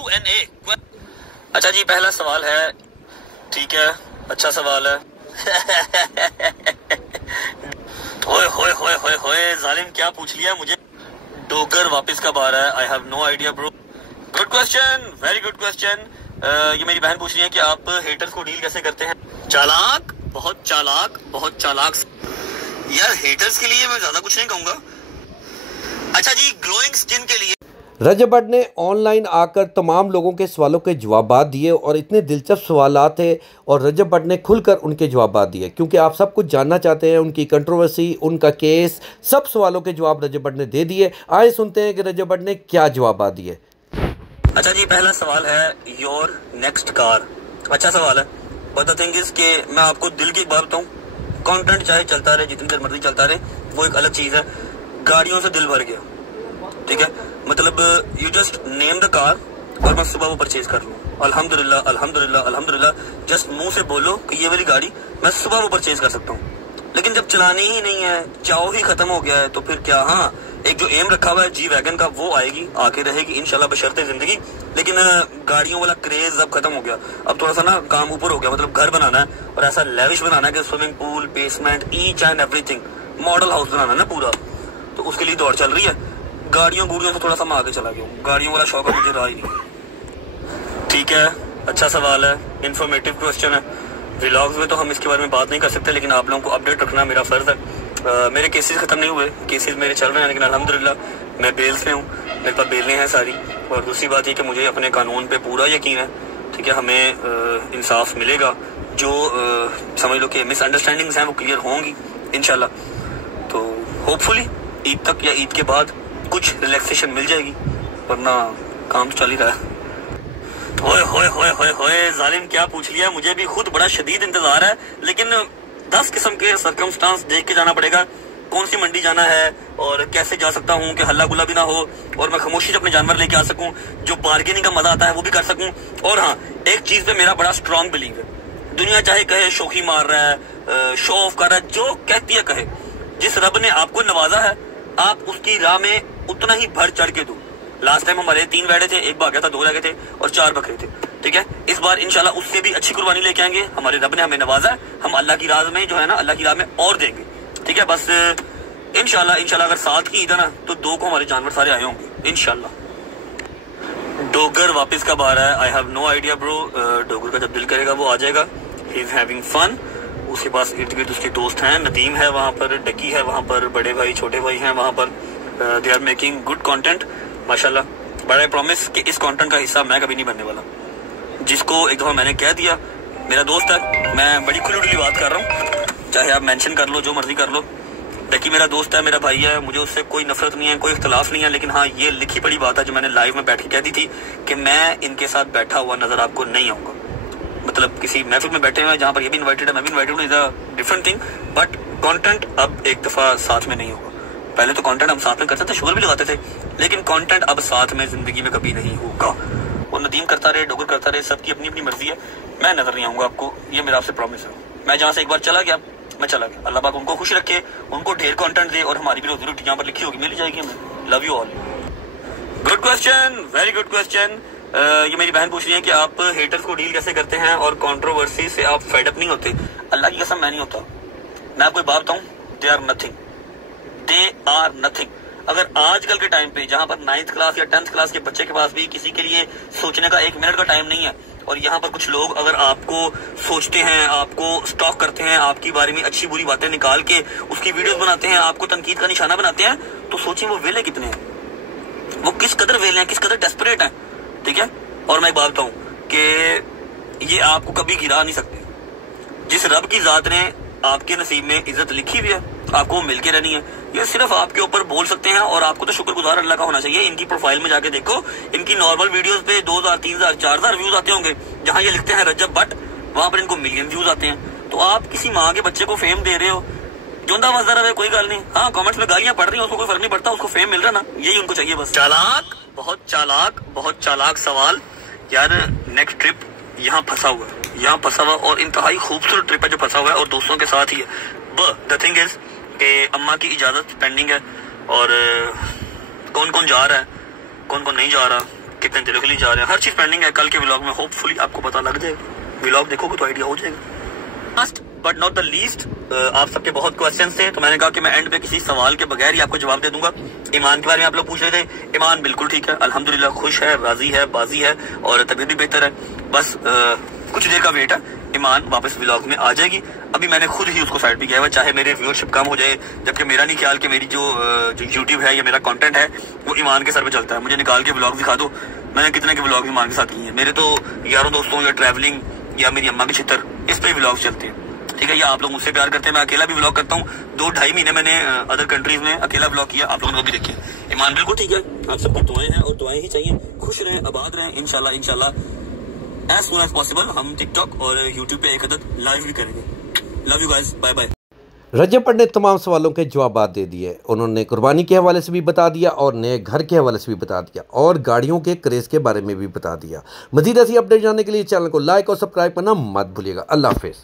Q&A। अच्छा जी, पहला सवाल है, ठीक है, अच्छा सवाल है। होए होए होए होए होए, जालिम क्या पूछ लिया मुझे। डोगर वापस कब आ रहा है? I have no idea bro. Good question, very good question. ये मेरी बहन पूछ रही है कि आप हेटर्स को डील कैसे करते हैं। चालाक, बहुत चालाक, बहुत चालाक। यार हेटर्स के लिए मैं ज्यादा कुछ नहीं कहूंगा। अच्छा जी, ग्लोइंग स्किन के लिए रजब भट्ट ने ऑनलाइन आकर तमाम लोगों के सवालों के जवाब दिए और इतने दिलचस्प सवाल थे और रजब भट्ट ने खुलकर उनके जवाब दिए, क्योंकि आप सब कुछ जानना चाहते हैं, उनकी कंट्रोवर्सी, उनका केस, सब सवालों के जवाब रजब भट्ट ने दे दिए। आइए सुनते हैं कि रजब भट्ट ने क्या जवाब दिए। अच्छा जी, पहला सवाल है, योर नेक्स्ट कार। अच्छा सवाल है, और द थिंग इज के मैं आपको दिल की एक बात बताऊं, कंटेंट चाहे चलता रहे, जितनी देर मर्जी चलता रहे, वो एक अलग चीज है। गाड़ियों से दिल भर गया, ठीक है, मतलब you just name the car और मैं सुबह वो परचेज कर लूँ। अल्हम्दुलिल्लाह अल्हम्दुलिल्लाह अल्हम्दुलिल्लाह, जस्ट मुंह से बोलो कि ये वाली गाड़ी मैं सुबह वो परचेज कर सकता हूँ। लेकिन जब चलानी ही नहीं है, चाओ ही खत्म हो गया है, तो फिर क्या। हाँ, एक जो एम रखा हुआ है जी वैगन का, वो आएगी, आके रहेगी इंशाल्लाह बशर्ते जिंदगी। लेकिन गाड़ियों वाला क्रेज अब खत्म हो गया। अब थोड़ा सा ना काम ऊपर हो गया, मतलब घर बनाना है और ऐसा लेविश बनाना है कि swimming pool, basement, each and everything, model house बनाना है ना पूरा। तो उसके लिए दौड़ चल रही है। गाड़ियों से थोड़ा सा मैं आगे चला गया हूँ, गाड़ियों वाला शौक मुझे रहा ही नहीं। ठीक है, अच्छा सवाल है, इंफॉर्मेटिव क्वेश्चन है। व्लॉग्स में तो हम इसके बारे में बात नहीं कर सकते, लेकिन आप लोगों को अपडेट रखना मेरा फर्ज है। मेरे केसेस खत्म नहीं हुए, केसेस मेरे चल रहे हैं, लेकिन अल्हम्दुलिल्लाह मैं बेल्स में हूँ, मेरे पास बेलें हैं सारी। और दूसरी बात ये कि मुझे अपने कानून पे पूरा यकीन है, ठीक है, हमें इंसाफ मिलेगा। जो समझ लो कि मिसअंडरस्टैंडिंग्स हैं वो क्लियर होंगी इंशाल्लाह। तो होपफुली ईद तक या ईद के बाद कुछ रिलैक्सेशन मिल जाएगी, वरना काम तो चल ही रहा है। होए होए होए होए होए, जालिम क्या पूछ लिया मुझे भी खुद बड़ा शदीद इंतजार है, लेकिन 10 किस्म के सर्कमस्टांस देख के जाना पड़ेगा। कौन सी मंडी जाना है और कैसे जा सकता हूँ कि हल्ला गुल्ला भी ना हो और मैं खामोशी से अपने जानवर लेके आ सकूँ, जो बार्गेनिंग का मजा आता है वो भी कर सकूँ। और हाँ, एक चीज पे मेरा बड़ा स्ट्रॉन्ग बिलीव है, दुनिया चाहे कहे शोखी मार रहा है, शो ऑफ कर रहा है, जो कहती है कहे, जिस रब ने आपको नवाजा है आप उसकी राह में उतना ही बढ़ चढ़ के दो। लास्ट टाइम हमारे 3 वैड़े थे, 1 भाग गया था, 2 रह गए थे और 4 बकरे थे, ठीक है। इस बार इंशाल्लाह उससे भी अच्छी कुर्बानी लेके आएंगे। हमारे रब ने हमें नवाजा है, हम अल्लाह की राह में जो है ना, अल्लाह की राह में और देंगे, ठीक है। बस इंशाल्लाह अगर 7 की ईद है ना, तो 2 को हमारे जानवर सारे आए होंगे इंशाल्लाह। डोगर वापस कब आ रहा है? I have no idea bro. डोगर का जब दिल करेगा वो आ जाएगा। He is having fun. उसके पास इर्द गिर्द उसके दोस्त हैं, नदीम है वहाँ पर, डकी है वहाँ पर, बड़े भाई छोटे भाई हैं वहाँ पर। They are making good content माशाल्लाह। बट आई प्रॉमिस कि इस कंटेंट का हिस्सा मैं कभी नहीं बनने वाला। जिसको एक दफा मैंने कह दिया, मेरा दोस्त है, मैं बड़ी खुली खुली बात कर रहा हूँ, चाहे आप मेंशन कर लो, जो मर्जी कर लो। डकी मेरा दोस्त है, मेरा भाई है, मुझे उससे कोई नफरत नहीं है, कोई इख्तलाफ नहीं है। लेकिन हाँ, ये लिखी पड़ी बात है जो मैंने लाइव में बैठ के कह दी थी कि मैं इनके साथ बैठा हुआ नजर आपको नहीं आऊंगा। मतलब किसी महफिल में बैठे हुए जहाँ पर ये भी इनवाइटेड है, मैं भी इनवाइटेड हूँ, is a different thing. But content अब एक दफा साथ में नहीं होगा। पहले तो कंटेंट हम साथ में करते थे, शुगर भी लगाते थे, लेकिन कंटेंट अब साथ में जिंदगी में कभी नहीं होगा। वो नदीम करता रहे, डोगर करता रहे, सबकी अपनी अपनी मर्जी है। मैं नजर नहीं आऊंगा आपको, ये मेरा आपसे प्रॉमिस है। मैं जहाँ से एक बार चला गया, मैं चला गया। अल्लाह पाक उनको खुश रखे, उनको ढेर कंटेंट दे और हमारी भी रोजी रोटी यहाँ पर लिखी होगी, मिल जाएगी हमें। Love you all. Good question, very good question. ये मेरी बहन पूछ रही है कि आप हेटर्स को डील कैसे करते हैं और कंट्रोवर्सी से आप फेड अप नहीं होते। अल्लाह की कसम मैं नहीं होता। मैं आपको बात बताऊं, they are nothing, they are nothing. अगर आजकल के टाइम पे जहां पर 9th क्लास या 10th क्लास के बच्चे के पास भी किसी के लिए सोचने का 1 मिनट का टाइम नहीं है, और यहाँ पर कुछ लोग अगर आपको सोचते हैं, आपको स्टॉक करते हैं, आपके बारे में अच्छी बुरी बातें निकाल के उसकी वीडियोस बनाते हैं, आपको तनकीद का निशाना बनाते हैं, तो सोचिए वो वेले कितने हैं, वो किस कदर वेले हैं, किस कदर डेस्परेट हैं, ठीक है। और मैं एक बात बताऊं कि ये आपको कभी गिरा नहीं सकते। जिस रब की जात ने आपके नसीब में इज्जत लिखी हुई है, आपको वो मिलके रहनी है। ये सिर्फ आपके ऊपर बोल सकते हैं और आपको तो शुक्रगुजार अल्लाह का होना चाहिए। इनकी प्रोफाइल में जाके देखो, इनकी नॉर्मल वीडियोस पे 2000, 3000, 4000 व्यूज आते होंगे। जहां ये लिखते हैं रजब भट्ट, वहां पर इनको मिलियन व्यूज आते हैं। तो आप किसी माँ के बच्चे को फेम दे रहे हो, जोंदा मजदा रहे, कोई गल नहीं। हाँ, कमेंट्स में गालियां पड़ रही हैं, उसको कोई फर्क नहीं पड़ता, उसको फेम मिल रहा ना, यही उनको चाहिए बस। चालाक, बहुत चालाक सवाल यार। नेक्स्ट ट्रिप यहाँ फंसा हुआ है, यहाँ फंसा हुआ, और इंतहाई खूबसूरत ट्रिप है जो फंसा हुआ है, और दोस्तों के साथ ही है। द थिंग इज कि अम्मा की इजाजत पेंडिंग है, और कौन कौन जा रहा है, कौन कौन नहीं जा रहा, कितने दिनों के लिए जा रहे हैं, हर चीज पेंडिंग है। कल के व्लॉग में होपफुली आपको पता लग जाएगा, व्लॉग देखोगे तो आइडिया हो जाएगा। Last but not the least, आप सबके बहुत क्वेश्चंस थे, तो मैंने कहा कि मैं एंड पे किसी सवाल के बगैर ही आपको जवाब दे दूंगा। ईमान के बारे में आप लोग पूछ रहे थे, ईमान बिल्कुल ठीक है, अल्हम्दुलिल्लाह खुश है, राजी है, बाजी है और तबीयत भी बेहतर है। बस कुछ देर का वेट है, ईमान वापस व्लॉग में आ जाएगी। अभी मैंने खुद ही उसको साइड पे किया हुआ, चाहे मेरे व्यूअरशिप कम हो जाए, जबकि मेरा नहीं ख्याल कि मेरी जो यूट्यूब है या मेरा कंटेंट है वो ईमान के सर पे चलता है। मुझे निकाल के व्लॉग दिखा दो, मैंने कितने के व्लॉग ईमान के साथ किए हैं। मेरे तो यारों दोस्तों या ट्रैवलिंग या मेरी अम्मा के छितर, इस पे व्लॉग चलते हैं, ठीक है। या आप लोग मुझसे प्यार करते हैं, मैं अकेला भी व्लॉग करता हूँ। 2-2.5 महीने मैंने अदर कंट्रीज में अकेला व्लॉग किया, आप लोगों ने भी देखिए। ईमान बिल्कुल ठीक है, आप सबकी दुआएं हैं और दुआएं ही चाहिए। खुश रहें, आबाद रहें, इंशाल्लाह एज सून एज पॉसिबल हम टिकटॉक और यूट्यूब पे एक अदद लाइव भी करेंगे। Love you guys, bye bye. Rajab Bhatt ने तमाम सवालों के जवाब दे दिए। उन्होंने कुर्बानी के हवाले से भी बता दिया और नए घर के हवाले से भी बता दिया और गाड़ियों के क्रेज़ के बारे में भी बता दिया। मज़ीद ऐसी अपडेट जानने के लिए चैनल को लाइक और सब्सक्राइब करना मत भूलिएगा। अल्लाह हाफिज़।